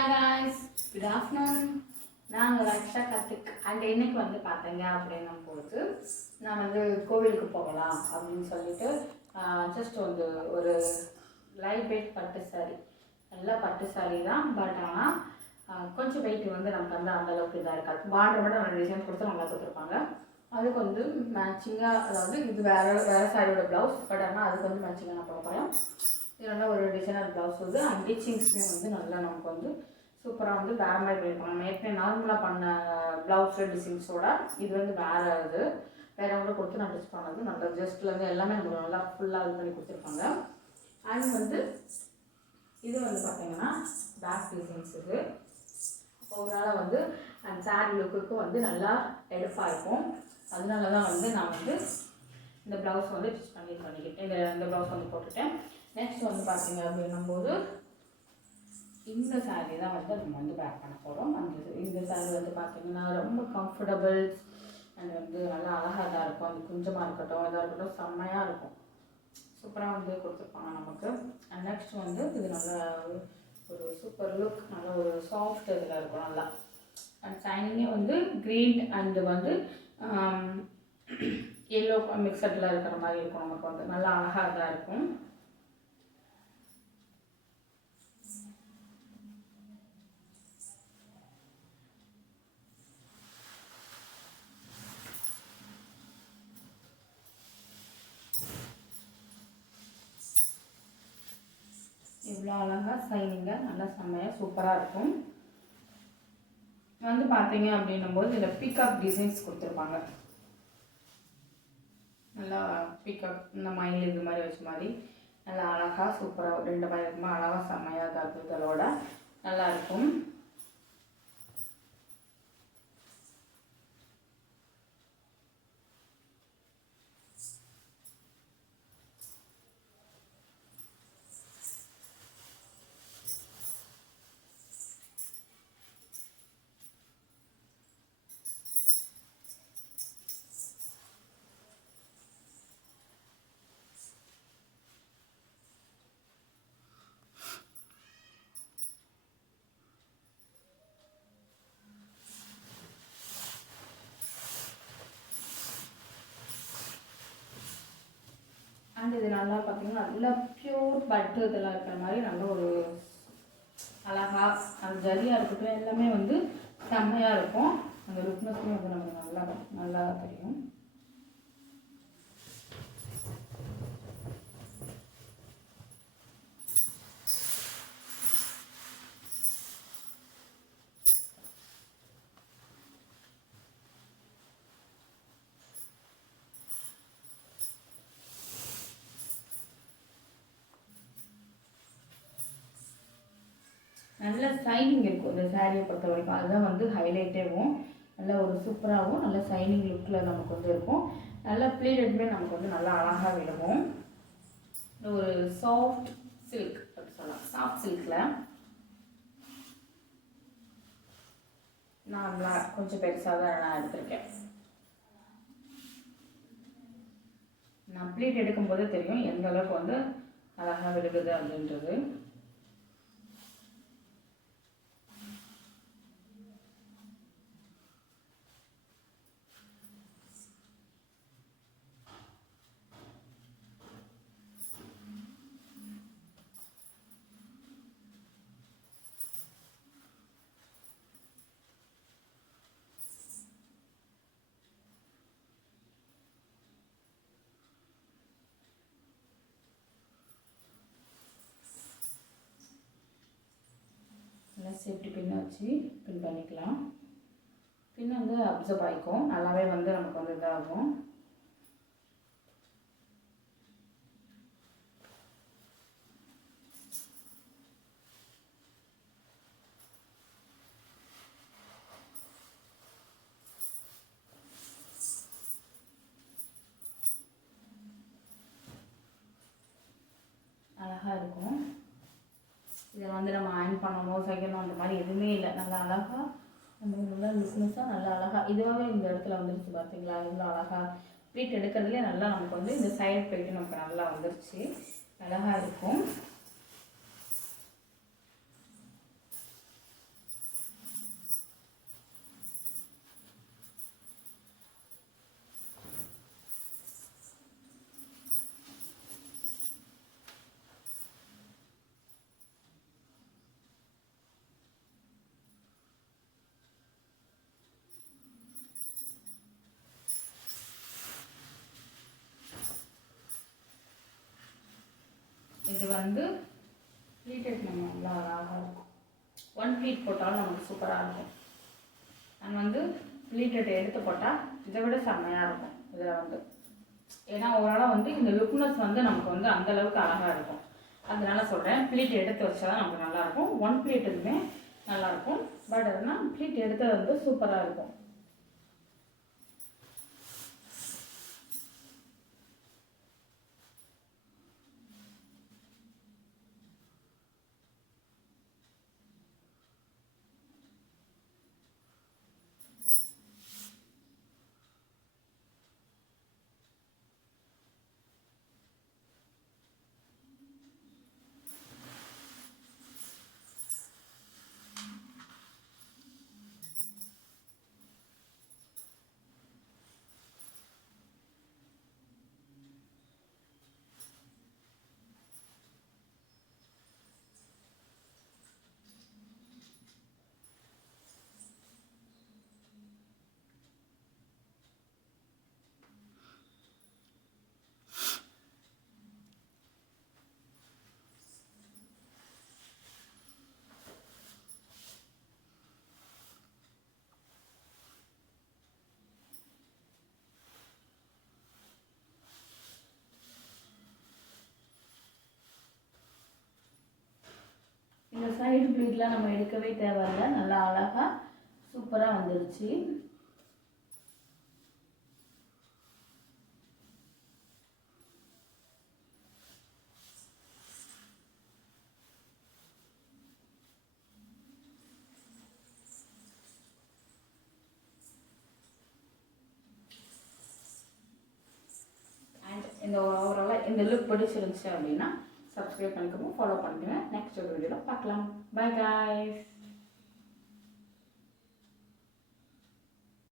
Hi guys, good afternoon. நான் ஒரு Aqsa Karthik and இன்னைக்கு வந்து பார்த்தீங்க அப்படின்னும் போது நான் வந்து கோவிலுக்கு போகலாம் அப்படின்னு சொல்லிட்டு ஜஸ்ட் வந்து ஒரு லைட் வெயிட் பட்டு சாரி, நல்லா பட்டு சாரி தான். பட் ஆனால் கொஞ்சம் வெயிட் வந்து நமக்கு வந்து அந்தளவுக்கு இதாக இருக்காது. பார்டர் மட்டும் நல்ல டிசைன் கொடுத்து நல்லா கொடுத்துருப்பாங்க. அதுக்கு வந்து மேட்சிங்காக, அதாவது இது வேறு சாரியோட ப்ளவுஸ், பட் ஆனால் அதுக்கு வந்து மேட்சிங்காக நான் போட போகிறேன். இது நல்லா ஒரு டிசைனர் ப்ளவுஸ் வந்து அண்டிச்சிங்ஸ்மே வந்து நல்லா நமக்கு வந்து சூப்பராக வந்து வேறு மாதிரி பண்ணியிருப்பாங்க. நம்ம ஏற்கனவே நார்மலாக பண்ண ப்ளவுஸு டிசைன்ஸோட இது வந்து வேறு வேறவங்கள கொடுத்து நான் டிச் பண்ணது நல்லா ஜஸ்ட்லேருந்து எல்லாமே நமக்கு நல்லா ஃபுல்லாக இது பண்ணி கொடுத்துருப்பாங்க. அண்ட் வந்து இது வந்து பார்த்தீங்கன்னா பேக் டிசைன்ஸ் இது ஓவராலாக வந்து அண்ட் சாரி லுக்குக்கு வந்து நல்லா எடுப்பாக இருக்கும். அதனால தான் வந்து நான் வந்து இந்த ப்ளவுஸ் வந்து ஸ்டிச் பண்ணிக்கிட்டேன். இந்த ப்ளவுஸ் வந்து போட்டுட்டேன். நெக்ஸ்ட் வந்து பார்த்தீங்க அப்படின்னும்போது இந்த சாரீ தான் வந்து நம்ம வந்து வேர் பண்ண போகிறோம். இந்த சாரீ வந்து பார்த்தீங்கன்னா ரொம்ப கம்ஃபர்டபுள் அண்ட் வந்து நல்லா அழகாக தான் இருக்கும். அது கொஞ்சமாக இருக்கட்டும் இதாக இருக்கட்டும் செம்மையாக இருக்கும். சூப்பராக வந்து கொடுத்துருப்பாங்க நமக்கு. அண்ட் நெக்ஸ்ட் வந்து இது நல்லா ஒரு சூப்பர் லுக், நல்லா ஒரு சாஃப்ட் இதில் இருக்கும் நல்லா. அண்ட் ஷைனிங்கே வந்து க்ரீன் அண்டு வந்து எல்லோ மிக்சடில் இருக்கிற மாதிரி இருக்கும். நமக்கு வந்து நல்லா அழகாக தான் இருக்கும். இவ்வளோ அழகாக ஷைனிங்காக நல்லா செம்மையாக சூப்பராக இருக்கும். வந்து பார்த்தீங்க அப்படின்னும் போது இதில் பீகாக் டிசைன்ஸ் கொடுத்துருப்பாங்க. நல்லா பீகாக் இந்த மயில் இது மாதிரி வச்ச மாதிரி நல்லா அழகாக சூப்பராக ரெண்டு மாதிரி இருக்கும்போது அழகாக செம்மையாக தான் இருக்கும். இதோட நல்லா இருக்கும். அண்ட் இது நல்லா பார்த்தீங்கன்னா நல்லா ப்யூர் பட்டு இதெல்லாம் இருக்கிற மாதிரி நல்ல ஒரு அழகாக அந்த ஜரியாக இருக்கட்டும் எல்லாமே வந்து செம்மையாக இருக்கும். அந்த லுக்னஸ்மே வந்து நமக்கு நல்லா தெரியும். நல்ல ஷைனிங் இருக்கும் இந்த சாரியை பொறுத்த வரைக்கும். அதுதான் வந்து ஹைலைட்டேவும் நல்ல ஒரு சூப்பராகவும் நல்ல ஷைனிங் லுக்கில் நமக்கு வந்து இருக்கும். நல்ல ப்ளீடட்மே நமக்கு வந்து நல்லா அழகாக விடுவோம். ஒரு சாஃப்ட் சில்க் அப்படி சொல்லலாம். சாஃப்ட் சில்கில் நார்மலாக கொஞ்சம் பெருசாக தான் நான் எடுத்திருக்கேன். நான் ப்ளீட் எடுக்கும்போது தெரியும் எந்த அளவுக்கு வந்து அழகாக விடுகுது அப்படின்றது. சேஃப்டி பின்னை வச்சு பின் பண்ணிக்கலாம். பின் வந்து அப்சர்வ் ஆகிக்கும், நல்லாவே வந்து நமக்கு வந்து இதாகும். அழகாக இருக்கும். இதை வந்து நம்ம அயர்ன் பண்ணணும் செய்யணும் அந்த மாதிரி எதுவுமே இல்லை. நல்லா அழகாக நம்ம நல்லா லுக்னஸாக நல்லா அழகாக இதுவாகவே இந்த இடத்துல வந்துருச்சு. பார்த்தீங்களா இவ்வளோ அழகாக ப்ளீட் எடுக்கிறதுலே நல்லா நமக்கு வந்து இந்த சைடு போய்ட்டு நமக்கு நல்லா வந்துருச்சு. அழகாக இருக்கும். ப்ளீட் போட்டாலும் நமக்கு சூப்பராக இருக்கும். அண்ட் வந்து ப்ளீட்டை எடுத்து போட்டால் இதை விட செம்மையாக இருக்கும் இதில் வந்து. ஏன்னா ஓரளவு வந்து இந்த லுக்னஸ் வந்து நமக்கு வந்து அந்தளவுக்கு அழகாக இருக்கும். அதனால சொல்கிறேன், ப்ளீட் எடுத்து வச்சா தான் நமக்கு நல்லாயிருக்கும். ஒன் ப்ளீட்டுமே நல்லாயிருக்கும். பட் அதனால் ப்ளீட் எடுத்தது வந்து சூப்பராக இருக்கும். இந்த சைடு ப்ளீட்லாம் நம்ம எடுக்கவே தேவையில்லை, நல்லா அழகாக சூப்பராக வந்துருச்சு. அண்ட் இந்த ஓவராலாக இந்த லுக் பிடிச்சிருந்துச்சு அப்படின்னா சப்ஸ்கிரைப் பண்ணிக்கோங்க, ஃபாலோ பண்ணிக்கோங்க. நெக்ஸ்ட் ஒரு வீடியோவில் பார்க்கலாம். By guys.